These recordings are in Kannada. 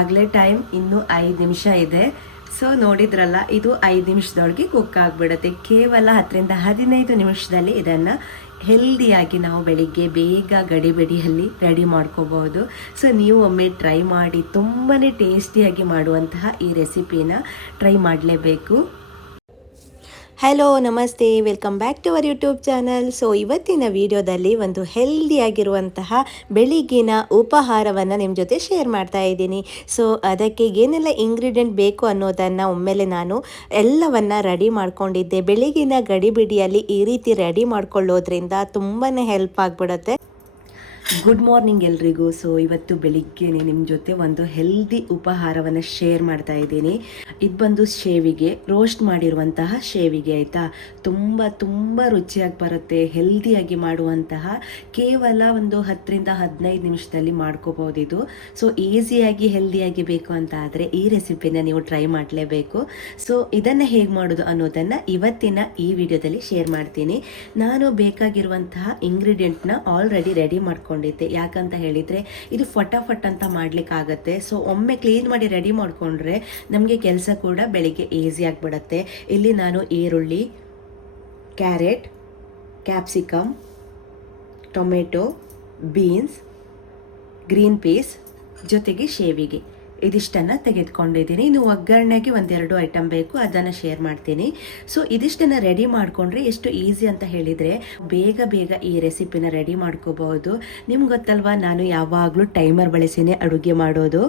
ಆಗಲೇ ಟೈಮ್ ಇನ್ನು ಐದು ನಿಮಿಷ ಇದೆ. ಸೊ ನೋಡಿದ್ರಲ್ಲ, ಇದು ಐದು ನಿಮಿಷದೊಳಗೆ ಕುಕ್ ಆಗಿಬಿಡುತ್ತೆ. ಕೇವಲ ಹತ್ತರಿಂದ ಹದಿನೈದು ನಿಮಿಷದಲ್ಲಿ ಇದನ್ನು ಹೆಲ್ದಿಯಾಗಿ ನಾವು ಬೆಳಿಗ್ಗೆ ಬೇಗ ಗಡಿಬಿಡಿಯಲ್ಲಿ ರೆಡಿ ಮಾಡ್ಕೋಬಹುದು ಸೊ ನೀವು ಒಮ್ಮೆ ಟ್ರೈ ಮಾಡಿ ತುಂಬಾ ಟೇಸ್ಟಿಯಾಗಿ ಮಾಡುವಂತಹ ಈ ರೆಸಿಪಿನ ಟ್ರೈ ಮಾಡಲೇಬೇಕು. ಹಲೋ ನಮಸ್ತೆ. Welcome back to our YouTube channel so ಇವತ್ತಿನ ವಿಡಿಯೋದಲ್ಲಿ ಒಂದು ಹೆಲ್ದಿಯಾಗಿರುವಂತಹ ಬೆಳಿಗ್ಗಿನ ಉಪಹಾರವನ್ನು ನಿಮ್ಮ ಜೊತೆ ಶೇರ್ ಮಾಡ್ತಾ ಇದ್ದೀನಿ. ಸೊ ಅದಕ್ಕೆ ಏನೆಲ್ಲ ಇಂಗ್ರೀಡಿಯೆಂಟ್ ಬೇಕು ಅನ್ನೋದನ್ನು ಒಮ್ಮೆಲೆ ನಾನು ಎಲ್ಲವನ್ನು ರೆಡಿ ಮಾಡ್ಕೊಂಡಿದ್ದೆ. ಬೆಳಿಗ್ಗಿನ ಗಡಿಬಿಡಿಯಲ್ಲಿ ಈ ರೀತಿ ರೆಡಿ ಮಾಡ್ಕೊಳ್ಳೋದ್ರಿಂದ ತುಂಬಾ ಹೆಲ್ಪ್ ಆಗಿಬಿಡುತ್ತೆ. ಗುಡ್ ಮಾರ್ನಿಂಗ್ ಎಲ್ರಿಗೂ. ಸೊ ಇವತ್ತು ಬೆಳಿಗ್ಗೆನೆ ನಿಮ್ಮ ಜೊತೆ ಒಂದು ಹೆಲ್ದಿ ಉಪಹಾರವನ್ನು ಶೇರ್ ಮಾಡ್ತಾ ಇದ್ದೀನಿ. ಇದು ಬಂದು ಶೇವಿಗೆ ರೋಸ್ಟ್ ಮಾಡಿರುವಂತಹ ಶೇವಿಗೆ ಆಯಿತಾ? ತುಂಬ ತುಂಬ ರುಚಿಯಾಗಿ ಬರುತ್ತೆ ಹೆಲ್ದಿಯಾಗಿ ಮಾಡುವಂತಹ ಕೇವಲ ಒಂದು ಹತ್ತರಿಂದ ಹದಿನೈದು ನಿಮಿಷದಲ್ಲಿ ಮಾಡ್ಕೋಬಹುದು ಇದು. ಸೊ ಈಸಿಯಾಗಿ ಹೆಲ್ದಿಯಾಗಿ ಬೇಕು ಅಂತ ಆದರೆ ಈ ರೆಸಿಪಿನ ನೀವು ಟ್ರೈ ಮಾಡಲೇಬೇಕು. ಸೊ ಇದನ್ನು ಹೇಗೆ ಮಾಡೋದು ಅನ್ನೋದನ್ನು ಇವತ್ತಿನ ಈ ವಿಡಿಯೋದಲ್ಲಿ ಶೇರ್ ಮಾಡ್ತೀನಿ. ನಾನು ಬೇಕಾಗಿರುವಂತಹ ಇಂಗ್ರೀಡಿಯೆಂಟ್ನ ಆಲ್ರೆಡಿ ರೆಡಿ ಮಾಡ್ಕೊಂಡಿದ್ದೆ. ಯಾಕಂತ ಹೇಳಿದರೆ ಇದು ಫಟಾಫಟ್ ಅಂತ ಮಾಡ್ಲಿಕ್ಕಾಗತ್ತೆ. ಸೊ ಒಮ್ಮೆ ಕ್ಲೀನ್ ಮಾಡಿ ರೆಡಿ ಮಾಡಿಕೊಂಡ್ರೆ ನಮಗೆ ಕೆಲಸ ಕೂಡ ಬೆಳಿಗ್ಗೆ ಈಸಿ ಆಗಿಬಿಡತ್ತೆ. ಇಲ್ಲಿ ನಾನು ಈರುಳ್ಳಿ carrot capsicum tomato beans green peas ಜೊತೆಗೆ ಶೇವಿಗೆ. ಇದಿಷ್ಟನ್ನು ತೆಗೆದುಕೊಂಡಿದ್ದೀನಿ. ಇನ್ನು ಒಗ್ಗರಣೆಗೆ ಒಂದೆರಡು ಐಟಮ್ ಬೇಕು, ಅದನ್ನು ಶೇರ್ ಮಾಡ್ತೀನಿ. ಸೊ ಇದಿಷ್ಟನ್ನ ರೆಡಿ ಮಾಡಿಕೊಂಡ್ರೆ ಎಷ್ಟು ಈಸಿ ಅಂತ ಹೇಳಿದರೆ, ಬೇಗ ಬೇಗ ಈ ರೆಸಿಪಿನ ರೆಡಿ ಮಾಡ್ಕೋಬಹುದು. ನಿಮ್ಗೆ ಗೊತ್ತಲ್ವಾ, ನಾನು ಯಾವಾಗಲೂ ಟೈಮರ್ ಬಳಸಿನೇ ಅಡುಗೆ ಮಾಡೋದು.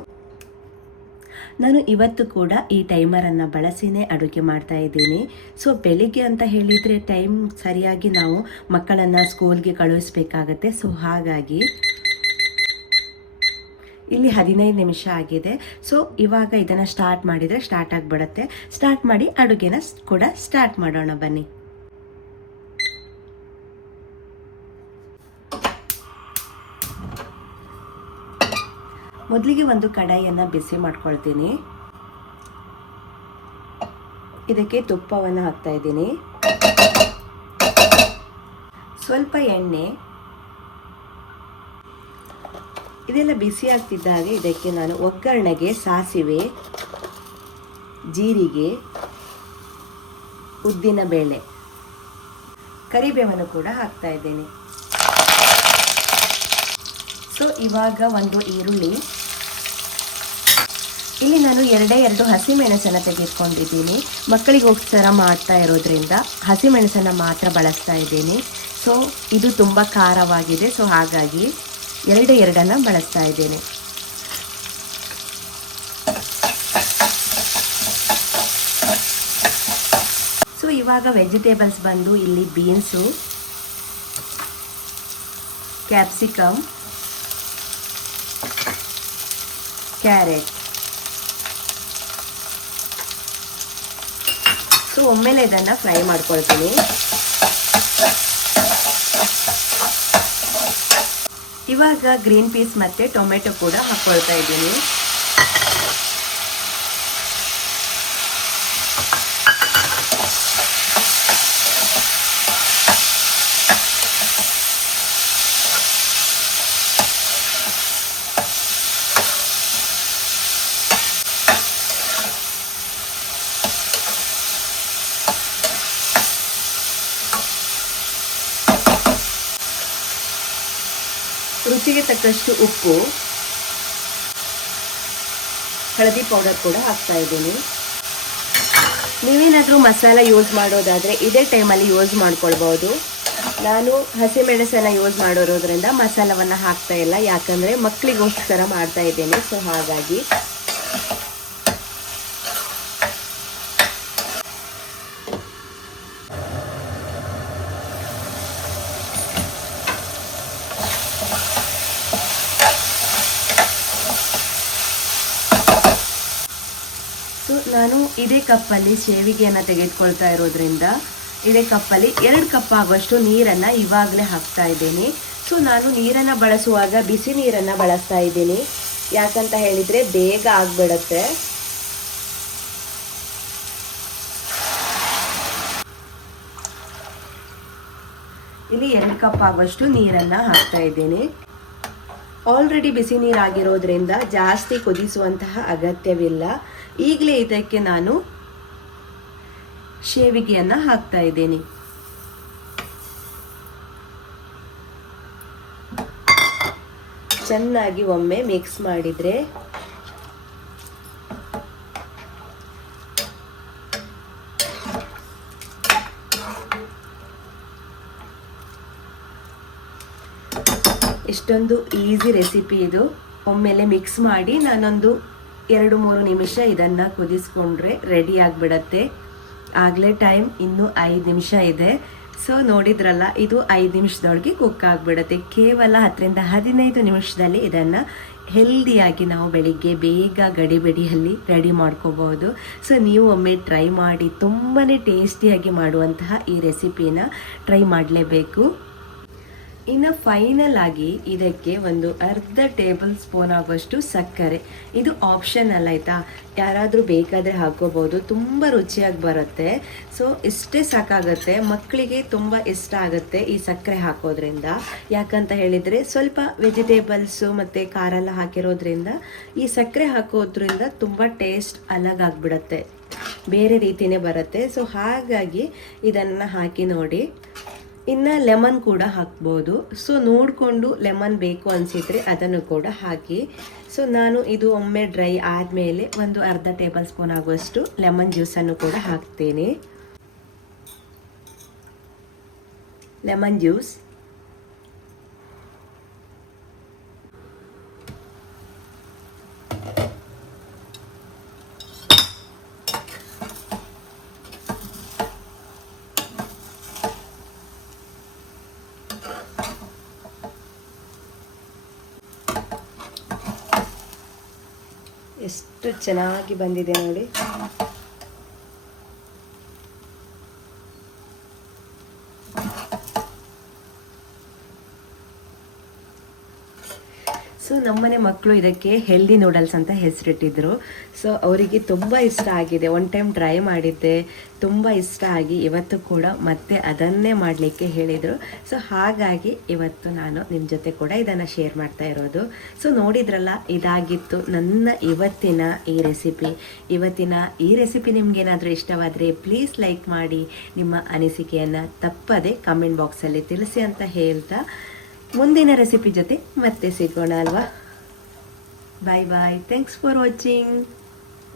ನಾನು ಇವತ್ತು ಕೂಡ ಈ ಟೈಮರನ್ನು ಬಳಸಿನೇ ಅಡುಗೆ ಮಾಡ್ತಾ ಇದ್ದೀನಿ. ಸೊ ಬೆಳಿಗ್ಗೆ ಅಂತ ಹೇಳಿದರೆ ಟೈಮ್ ಸರಿಯಾಗಿ ನಾವು ಮಕ್ಕಳನ್ನು ಸ್ಕೂಲ್ಗೆ ಕಳುಹಿಸ್ಬೇಕಾಗತ್ತೆ. ಸೊ ಹಾಗಾಗಿ ಇಲ್ಲಿ ಹದಿನೈದು ನಿಮಿಷ ಆಗಿದೆ. ಸೊ ಇವಾಗ ಇದನ್ನು ಸ್ಟಾರ್ಟ್ ಮಾಡಿದರೆ ಸ್ಟಾರ್ಟ್ ಆಗಿಬಿಡುತ್ತೆ. ಸ್ಟಾರ್ಟ್ ಮಾಡಿ ಅಡುಗೆನ ಕೂಡ ಸ್ಟಾರ್ಟ್ ಮಾಡೋಣ ಬನ್ನಿ. ಮೊದಲಿಗೆ ಒಂದು ಕಡಾಯಿಯನ್ನು ಬಿಸಿ ಮಾಡ್ಕೊಳ್ತೀನಿ. ಇದಕ್ಕೆ ತುಪ್ಪವನ್ನು ಹಾಕ್ತಾ ಇದ್ದೀನಿ. ಸ್ವಲ್ಪ ಎಣ್ಣೆ ಇದೆಲ್ಲ ಬಿಸಿ ಆಗ್ತಿದ್ದಾಗೆ ಇದಕ್ಕೆ ನಾನು ಒಗ್ಗರಣೆಗೆ ಸಾಸಿವೆ, ಜೀರಿಗೆ, ಉದ್ದಿನ ಬೇಳೆ. ಕರಿಬೇವನ್ನು ಕೂಡ ಹಾಕ್ತಾ ಇದ್ದೇನೆ. ಸೊ ಇವಾಗ ಒಂದು ಈರುಳ್ಳಿ. ಇಲ್ಲಿ ನಾನು ಎರಡೇ ಎರಡು ಹಸಿಮೆಣಸನ್ನು ತೆಗೆದುಕೊಂಡಿದ್ದೀನಿ. ಮಕ್ಕಳಿಗೋಸ್ಕರ ಮಾಡ್ತಾ ಇರೋದ್ರಿಂದ ಹಸಿಮೆಣಸನ್ನು ಮಾತ್ರ ಬಳಸ್ತಾ ಇದ್ದೀನಿ. ಸೊ ಇದು ತುಂಬ ಖಾರವಾಗಿದೆ. ಸೊ ಹಾಗಾಗಿ ಎರಡೇ ಎರಡನ್ನು ಬಳಸ್ತಾ ಇದ್ದೇನೆ. ಸೊ ಇವಾಗ ವೆಜಿಟೇಬಲ್ಸ್ ಬಂದು ಇಲ್ಲಿ ಬೀನ್ಸು ಕ್ಯಾಪ್ಸಿಕಮ್ ಕ್ಯಾರೆಟ್ ಸೊ ಒಮ್ಮೆಲೆ ಇದನ್ನು ಫ್ರೈ ಮಾಡ್ಕೊಳ್ತೀನಿ. ಇವಾಗ ಗ್ರೀನ್ ಪೀಸ್ ಮತ್ತೆ ಟೊಮೆಟೊ ಕೂಡ ಹಾಕ್ಕೊಳ್ತಾ ಇದ್ದೀನಿ. ರುಚಿಗೆ ತಕ್ಕಷ್ಟು ಉಪ್ಪು, ಹಳದಿ ಪೌಡರ್ ಕೂಡ ಹಾಕ್ತಾ ಇದ್ದೀನಿ. ನೀವೇನಾದರೂ ಮಸಾಲ ಯೂಸ್ ಮಾಡೋದಾದರೆ ಇದೇ ಟೈಮಲ್ಲಿ ಯೂಸ್ ಮಾಡ್ಕೊಳ್ಬೋದು. ನಾನು ಹಸಿಮೆಣಸನ್ನು ಯೂಸ್ ಮಾಡಿರೋದ್ರಿಂದ ಮಸಾಲವನ್ನು ಹಾಕ್ತಾ ಇಲ್ಲ, ಯಾಕಂದರೆ ಮಕ್ಕಳಿಗೋಸ್ಕರ ಮಾಡ್ತಾ ಇದ್ದೇನೆ ಸೊ ಹಾಗಾಗಿ ಸೊ ನಾನು ಇದೇ ಕಪ್ಪಲ್ಲಿ ಶೇವಿಗೆಯನ್ನು ತೆಗೆದುಕೊಳ್ತಾ ಇರೋದ್ರಿಂದ ಇದೇ ಕಪ್ಪಲ್ಲಿ ಎರಡು ಕಪ್ ಆಗುವಷ್ಟು ನೀರನ್ನು ಇವಾಗಲೇ ಹಾಕ್ತಾ ಇದ್ದೀನಿ. ಸೊ ನಾನು ನೀರನ್ನು ಬಳಸುವಾಗ ಬಿಸಿ ನೀರನ್ನು ಬಳಸ್ತಾ ಇದ್ದೀನಿ. ಯಾಕಂತ ಹೇಳಿದರೆ ಬೇಗ ಆಗ್ಬಿಡತ್ತೆ. ಇಲ್ಲಿ ಎರಡು ಕಪ್ ಆಗುವಷ್ಟು ನೀರನ್ನು ಹಾಕ್ತಾ ಇದ್ದೀನಿ. ಆಲ್ರೆಡಿ ಬಿಸಿ ನೀರಾಗಿರೋದ್ರಿಂದ ಜಾಸ್ತಿ ಕುದಿಸುವಂತಹ ಅಗತ್ಯವಿಲ್ಲ. ಈಗಲೇ ಇದಕ್ಕೆ ನಾನು ಶೇವಿಗೆಯನ್ನು ಹಾಕ್ತಾ ಇದ್ದೇನೆ. ಚೆನ್ನಾಗಿ ಒಮ್ಮೆ ಮಿಕ್ಸ್ ಮಾಡಿದರೆ ಇಷ್ಟೊಂದು ಈಸಿ ರೆಸಿಪಿ ಇದು. ಒಮ್ಮೆಲೆ ಮಿಕ್ಸ್ ಮಾಡಿ ನಾನೊಂದು ಎರಡು ಮೂರು ನಿಮಿಷ ಇದನ್ನು ಕುದಿಸ್ಕೊಂಡ್ರೆ ರೆಡಿ ಆಗಿಬಿಡತ್ತೆ. ಆಗಲೇ ಟೈಮ್ ಇನ್ನೂ ಐದು ನಿಮಿಷ ಇದೆ. ಸೊ ನೋಡಿದ್ರಲ್ಲ, ಇದು ಐದು ನಿಮಿಷದೊಳಗೆ ಕುಕ್ ಆಗಿಬಿಡುತ್ತೆ. ಕೇವಲ ಹತ್ತರಿಂದ ಹದಿನೈದು ನಿಮಿಷದಲ್ಲಿ ಇದನ್ನು ಹೆಲ್ದಿಯಾಗಿ ನಾವು ಬೆಳಿಗ್ಗೆ ಬೇಗ ಗಡಿಬಿಡಿಯಲ್ಲಿ ರೆಡಿ ಮಾಡ್ಕೋಬಹುದು. ಸೊ ನೀವು ಒಮ್ಮೆ ಟ್ರೈ ಮಾಡಿ ತುಂಬಾ ಟೇಸ್ಟಿಯಾಗಿ ಮಾಡುವಂತಹ ಈ ರೆಸಿಪಿನ ಟ್ರೈ ಮಾಡಲೇಬೇಕು. ಇನ್ನು ಫೈನಲ್ ಆಗಿ ಇದಕ್ಕೆ ಒಂದು ಅರ್ಧ ಟೇಬಲ್ ಸ್ಪೂನ್ ಆಗುವಷ್ಟು ಸಕ್ಕರೆ. ಇದು ಆಪ್ಷನಲ್ ಆಯಿತಾ? ಯಾರಾದರೂ ಬೇಕಾದರೆ ಹಾಕೋಬೋದು ತುಂಬ ರುಚಿಯಾಗಿ ಬರುತ್ತೆ. ಸೊ ಇಷ್ಟೇ ಸಾಕಾಗುತ್ತೆ. ಮಕ್ಕಳಿಗೆ ತುಂಬ ಇಷ್ಟ ಆಗುತ್ತೆ ಈ ಸಕ್ಕರೆ ಹಾಕೋದ್ರಿಂದ. ಯಾಕಂತ ಹೇಳಿದರೆ ಸ್ವಲ್ಪ ವೆಜಿಟೇಬಲ್ಸು ಮತ್ತು ಖಾರ ಎಲ್ಲ ಹಾಕಿರೋದ್ರಿಂದ ಈ ಸಕ್ಕರೆ ಹಾಕೋದ್ರಿಂದ ತುಂಬ ಟೇಸ್ಟ್ ಅಲಗಾಗ್ಬಿಡತ್ತೆ. ಬೇರೆ ರೀತಿಯೇ ಬರುತ್ತೆ. ಸೊ ಹಾಗಾಗಿ ಇದನ್ನು ಹಾಕಿ ನೋಡಿ. ಇನ್ನು ಲೆಮನ್ ಕೂಡ ಹಾಕ್ಬೋದು. ಸೊ ನೋಡಿಕೊಂಡು ಲೆಮನ್ ಬೇಕು ಅನಿಸಿದರೆ ಅದನ್ನು ಕೂಡ ಹಾಕಿ. ಸೊ ನಾನು ಇದು ಒಮ್ಮೆ ಡ್ರೈ ಆದಮೇಲೆ ಒಂದು ಅರ್ಧ ಟೇಬಲ್ ಸ್ಪೂನ್ ಆಗುವಷ್ಟು ಲೆಮನ್ ಜ್ಯೂಸನ್ನು ಕೂಡ ಹಾಕ್ತೇನೆ. Lemon juice. ಎಷ್ಟು ಚೆನ್ನಾಗಿ ಬಂದಿದೆ ನೋಡಿ. ಸೊ ನಮ್ಮನೆ ಮಕ್ಕಳು ಇದಕ್ಕೆ ಹೆಲ್ದಿ ನೂಡಲ್ಸ್ ಅಂತ ಹೆಸರಿಟ್ಟಿದ್ರು. ಸೊ ಅವರಿಗೆ ತುಂಬ ಇಷ್ಟ ಆಗಿದೆ. ಒನ್ ಟೈಮ್ ಟ್ರೈ ಮಾಡಿದ್ದೆ. ತುಂಬ ಇಷ್ಟ ಆಗಿ ಇವತ್ತು ಕೂಡ ಮತ್ತೆ ಅದನ್ನೇ ಮಾಡಲಿಕ್ಕೆ ಹೇಳಿದರು. ಸೊ ಹಾಗಾಗಿ ಇವತ್ತು ನಾನು ನಿಮ್ಮ ಜೊತೆ ಕೂಡ ಇದನ್ನು ಶೇರ್ ಮಾಡ್ತಾ ಇರೋದು. ಸೊ ನೋಡಿದ್ರಲ್ಲ, ಇದಾಗಿತ್ತು ನನ್ನ ಇವತ್ತಿನ ಈ ರೆಸಿಪಿ ಇವತ್ತಿನ ಈ ರೆಸಿಪಿ ನಿಮಗೇನಾದರೂ ಇಷ್ಟವಾದರೆ ಪ್ಲೀಸ್ ಲೈಕ್ ಮಾಡಿ. ನಿಮ್ಮ ಅನಿಸಿಕೆಯನ್ನು ತಪ್ಪದೆ ಕಮೆಂಟ್ ಬಾಕ್ಸಲ್ಲಿ ತಿಳಿಸಿ ಅಂತ ಹೇಳ್ತಾ ಮುಂದಿನ ರೆಸಿಪಿ ಜೊತೆ ಮತ್ತೆ ಸಿಗೋಣ ಅಲ್ವಾ? Bye bye thanks for watching